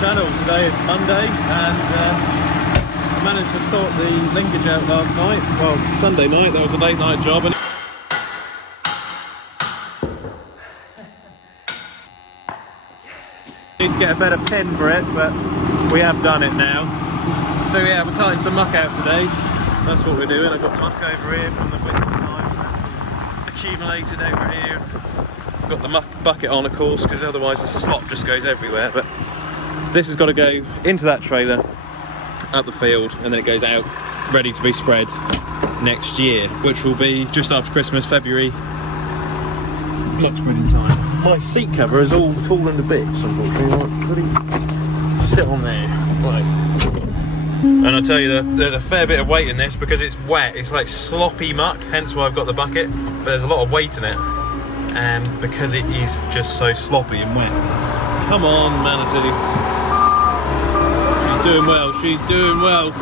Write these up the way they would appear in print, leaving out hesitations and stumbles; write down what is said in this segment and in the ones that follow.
channel. Today is Monday and I managed to sort the linkage out last night. Well, Sunday night, there was a late night job. Need to get a better pen for it, but we have done it now. So yeah, we're cutting some muck out today. That's what we're doing. I've got muck over here from the winter time, accumulated over here. I've got the muck bucket on, of course, because otherwise the slop just goes everywhere. But this has got to go into that trailer, up the field, and then it goes out, ready to be spread next year, which will be just after Christmas, February, muck spreading time. My seat cover is all fallen to bits, unfortunately. Like, sit on there. Right. And I tell you, there's a fair bit of weight in this because it's wet. It's like sloppy muck, hence why I've got the bucket. But there's a lot of weight in it, because it is just so sloppy and wet. Come on, Manitou. She's doing well. She's doing well.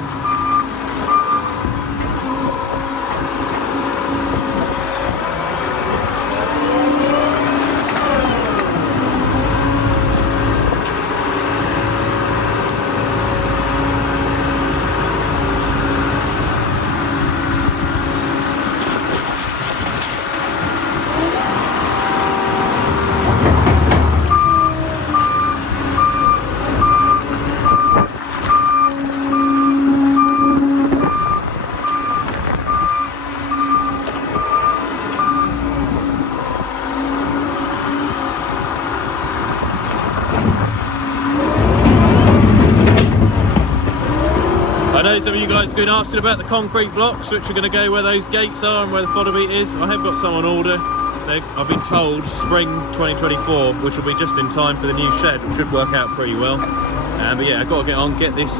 I know some of you guys have been asking about the concrete blocks which are going to go where those gates are and where the fodder beat is. I have got some on order. I've been told spring 2024, which will be just in time for the new shed, which should work out pretty well. But yeah, I've got to get on, get this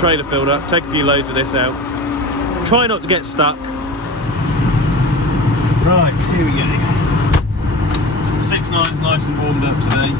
trailer filled up, take a few loads of this out. Try not to get stuck. Right, here we go. 6.9's nice and warmed up today.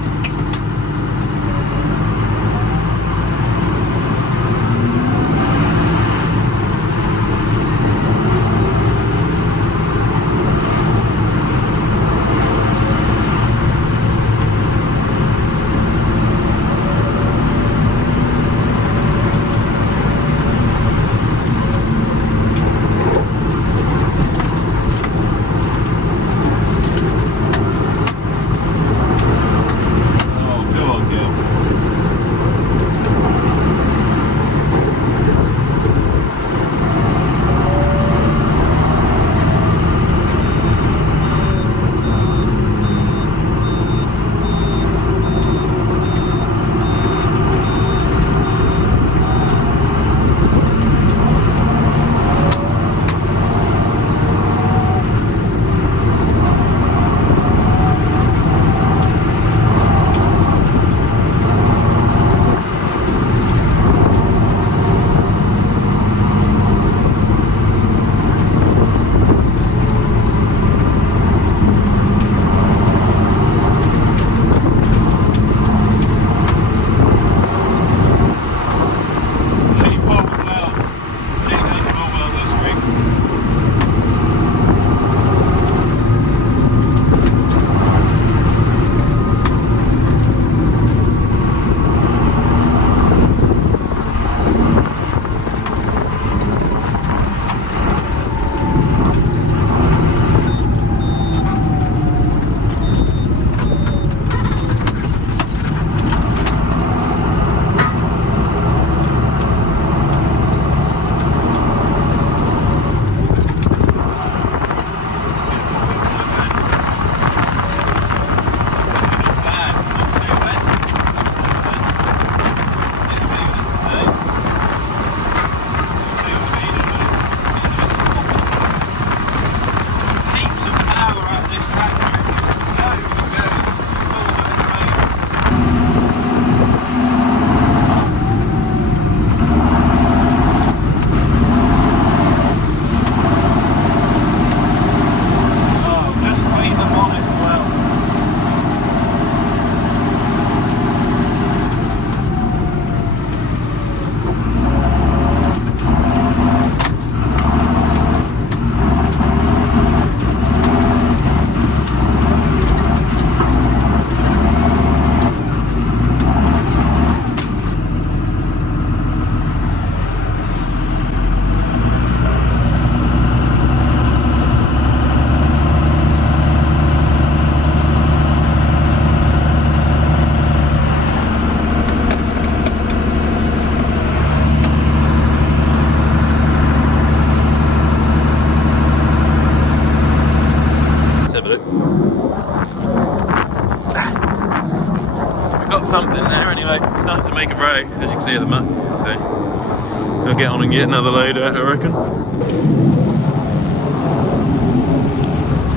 got something there anyway. It's starting to make a bro, as you can see at the muck. So we'll get on and get another load out, I reckon.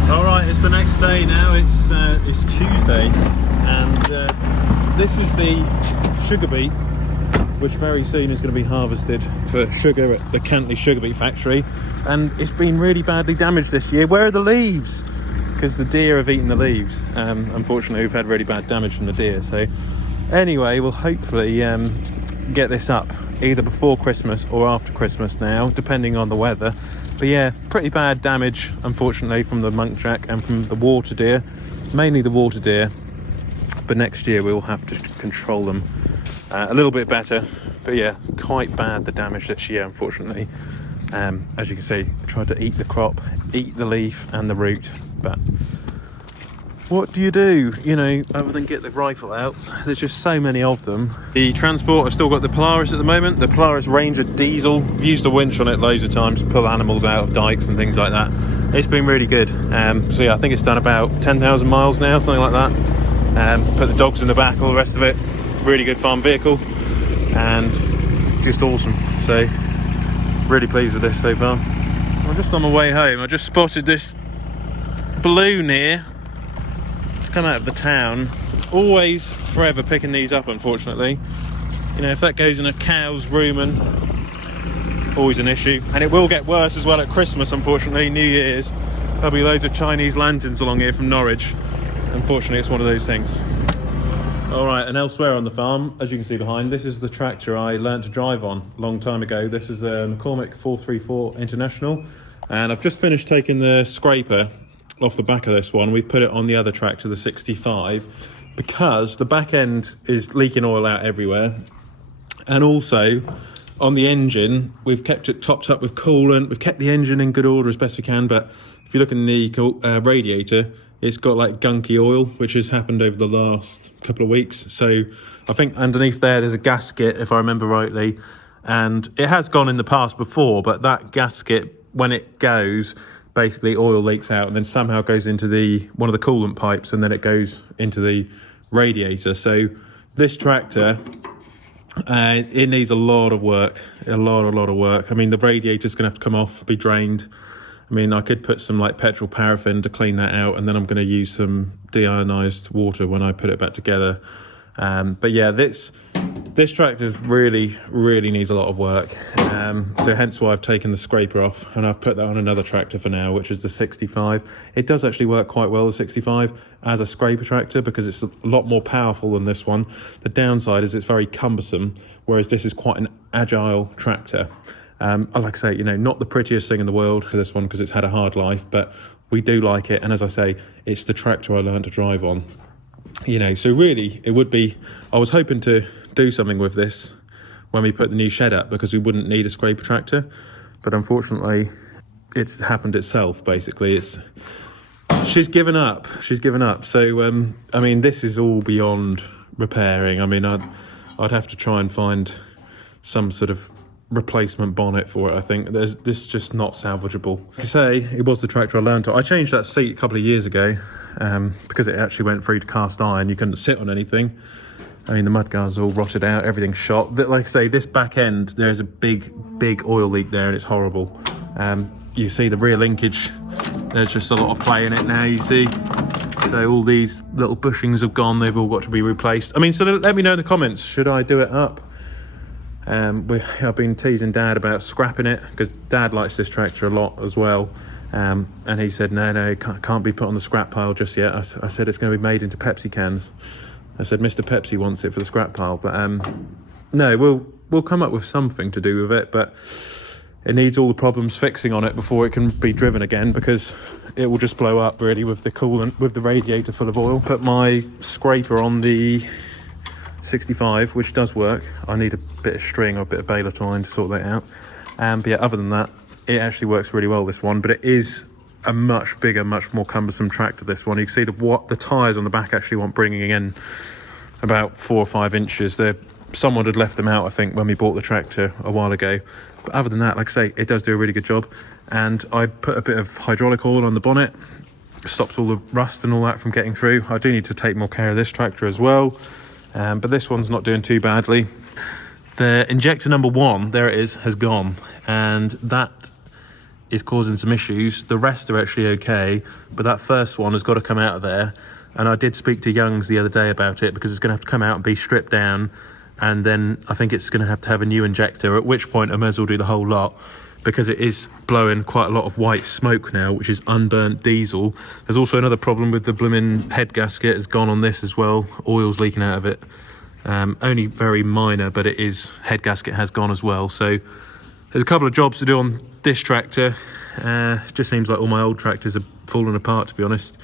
Alright, it's the next day now. It's Tuesday, and this is the sugar beet, which very soon is going to be harvested for sugar at the Cantley sugar beet factory. And it's been really badly damaged this year. Where are the leaves? Because the deer have eaten the leaves. Unfortunately, we've had really bad damage from the deer. So anyway, we'll hopefully get this up either before Christmas or after Christmas now, depending on the weather. But yeah, pretty bad damage, unfortunately, from the muntjac and from the water deer, mainly the water deer. But next year we'll have to control them a little bit better. But yeah, quite bad the damage this year, unfortunately. As you can see, tried to eat the crop, eat the leaf and the root. But what do, you know, other than get the rifle out? There's just so many of them. The transport, I've still got the Polaris at the moment, the Polaris Ranger diesel. I've used a winch on it loads of times to pull animals out of dikes and things like that. It's been really good. So yeah, I think it's done about 10,000 miles now, something like that. Put the dogs in the back, all the rest of it. Really good farm vehicle and just awesome. So really pleased with this so far. I'm just on my way home. I just spotted this balloon here. It's come out of the town. Always forever picking these up, unfortunately. You know, if that goes in a cow's rumen, always an issue. And it will get worse as well at Christmas, unfortunately. New Year's, there'll be loads of Chinese lanterns along here from Norwich. Unfortunately, it's one of those things. All right, and elsewhere on the farm, as you can see behind, this is the tractor I learnt to drive on a long time ago. This is a Mccormick 434 International, and I've just finished taking the scraper off the back of this one. We've put it on the other tractor, the 65, because the back end is leaking oil out everywhere, and also on the engine, we've kept it topped up with coolant. We've kept the engine in good order as best we can, but if you look in the radiator, it's got like gunky oil, which has happened over the last couple of weeks. So I think underneath there's a gasket, if I remember rightly, and it has gone in the past before, but that gasket, when it goes, basically oil leaks out and then somehow goes into one of the coolant pipes, and then it goes into the radiator. So this tractor, it needs a lot of work, a lot of work. I mean, the radiator's gonna have to come off, be drained. I mean, I could put some like petrol paraffin to clean that out, and then I'm going to use some deionized water when I put it back together. But yeah, this tractor really needs a lot of work. So hence why I've taken the scraper off, and I've put that on another tractor for now, which is the 65. It does actually work quite well, the 65, as a scraper tractor, because it's a lot more powerful than this one. The downside is it's very cumbersome, whereas this is quite an agile tractor. Like I say, you know, not the prettiest thing in the world for this one because it's had a hard life, but we do like it. And as I say, it's the tractor I learned to drive on. You know, so really it would be, I was hoping to do something with this when we put the new shed up, because we wouldn't need a scraper tractor. But unfortunately, it's happened itself, basically. She's given up. So, I mean, this is all beyond repairing. I mean, I'd have to try and find some sort of replacement bonnet for it. I think this is just not salvageable. Like I say, it was the tractor I learned to. I changed that seat a couple of years ago because it actually went through to cast iron. You couldn't sit on anything. I mean, the mudguards all rotted out, everything's shot. Like I say, this back end, there's a big oil leak there, and it's horrible. You see the rear linkage, there's just a lot of play in it now, you see. So all these little bushings have gone, they've all got to be replaced. I mean, so let me know in the comments, should I do it up? I've been teasing Dad about scrapping it, because Dad likes this tractor a lot as well, and he said no, can't be put on the scrap pile just yet. I said it's going to be made into Pepsi cans. I said Mr. Pepsi wants it for the scrap pile, but no, we'll come up with something to do with it, but it needs all the problems fixing on it before it can be driven again, because it will just blow up really with the coolant, with the radiator full of oil. Put my scraper on the 65, which does work. I need a bit of string or a bit of baler twine to sort that out. But yeah, other than that, it actually works really well, this one. But it is a much bigger, much more cumbersome tractor, this one. You can see the tyres on the back actually want bringing in about 4 or 5 inches. Someone had left them out, I think, when we bought the tractor a while ago. But other than that, like I say, it does do a really good job. And I put a bit of hydraulic oil on the bonnet. It stops all the rust and all that from getting through. I do need to take more care of this tractor as well. but this one's not doing too badly. The injector number 1, there it is, has gone, and that is causing some issues. The rest are actually okay, but that first one has got to come out of there. And I did speak to Young's the other day about it, because it's going to have to come out and be stripped down, and then I think it's going to have a new injector, at which point I may as well do the whole lot, because it is blowing quite a lot of white smoke now, which is unburnt diesel. There's also another problem with the blooming head gasket has gone on this as well. Oil's leaking out of it. Only very minor, but it is, head gasket has gone as well. So there's a couple of jobs to do on this tractor. Just seems like all my old tractors are falling apart, to be honest,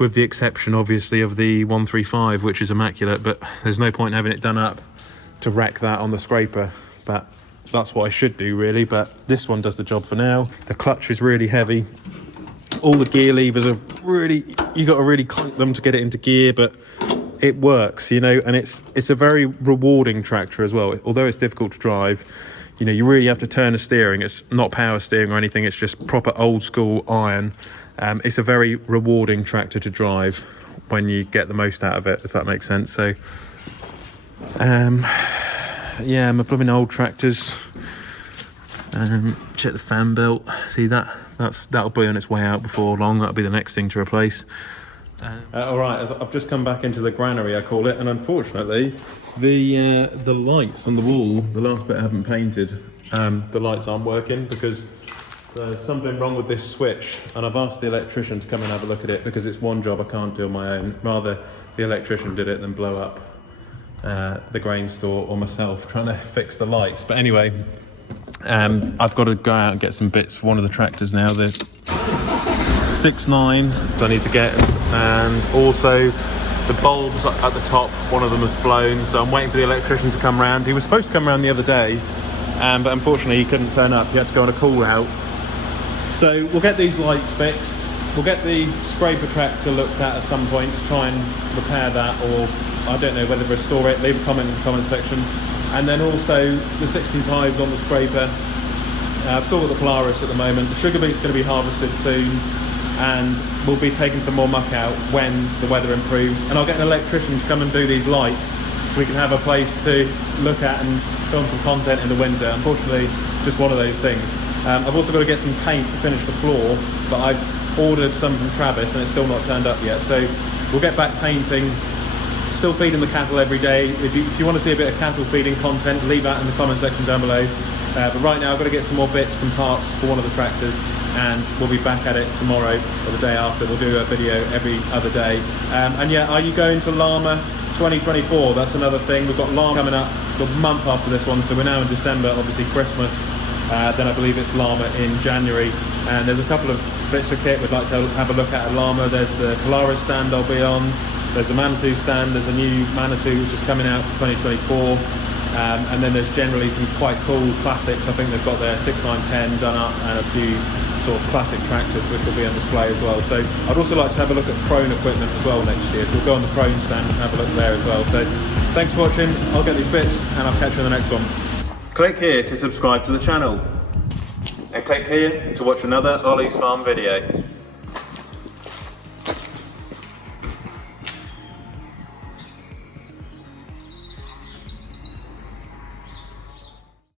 with the exception obviously of the 135, which is immaculate, but there's no point in having it done up to wreck that on the scraper. But that's what I should do really, but this one does the job for now. The clutch is really heavy. All the gear levers are really, you got to really clunk them to get it into gear, but it works, you know, and it's a very rewarding tractor as well. Although it's difficult to drive, you know, you really have to turn the steering. It's not power steering or anything, it's just proper old school iron. It's a very rewarding tractor to drive when you get the most out of it, if that makes sense. So yeah, my blooming old tractors. Check the fan belt. See that'll be on its way out before long. That'll be the next thing to replace. All right, I've just come back into the granary, I call it, and unfortunately, the lights on the wall, the last bit I haven't painted, the lights aren't working because there's something wrong with this switch, and I've asked the electrician to come and have a look at it because it's one job I can't do on my own. Rather, the electrician did it than blow up the grain store or myself trying to fix the lights. But anyway, I've got to go out and get some bits for one of the tractors now. The 6.9 I need to get, and also the bulbs at the top, one of them has blown, so I'm waiting for the electrician to come round. He was supposed to come round the other day, but unfortunately he couldn't turn up. He had to go on a call out. So we'll get these lights fixed. We'll get the scraper tractor looked at some point to try and repair that, or I don't know whether restore it. Leave a comment in the comment section. And then also the 65s on the scraper. I've still got the Polaris at the moment. The sugar beet's going to be harvested soon, and we'll be taking some more muck out when the weather improves. And I'll get an electrician to come and do these lights so we can have a place to look at and film some content in the winter. Unfortunately, just one of those things. I've also got to get some paint to finish the floor, but I've ordered some from Travis and it's still not turned up yet. So we'll get back painting, still feeding the cattle every day. If you want to see a bit of cattle feeding content, leave that in the comment section down below. But right now I've got to get some more bits and parts for one of the tractors, and we'll be back at it tomorrow or the day after. We'll do a video every other day. And yeah, are you going to Llama 2024? That's another thing. We've got Llama coming up the month after this one, so we're now in December, obviously Christmas. Then I believe it's Llama in January, and there's a couple of bits of kit we'd like to have a look at Llama. There's the Polaris stand I'll be on, there's a Manitou stand, there's a new Manitou which is coming out for 2024, and then there's generally some quite cool classics. I think they've got their 6910 done up and a few sort of classic tractors which will be on display as well. So I'd also like to have a look at Krone equipment as well next year, so we'll go on the Krone stand and have a look there as well. So thanks for watching, I'll get these bits and I'll catch you in the next one. Click here to subscribe to the channel, and click here to watch another Olly's Farm video.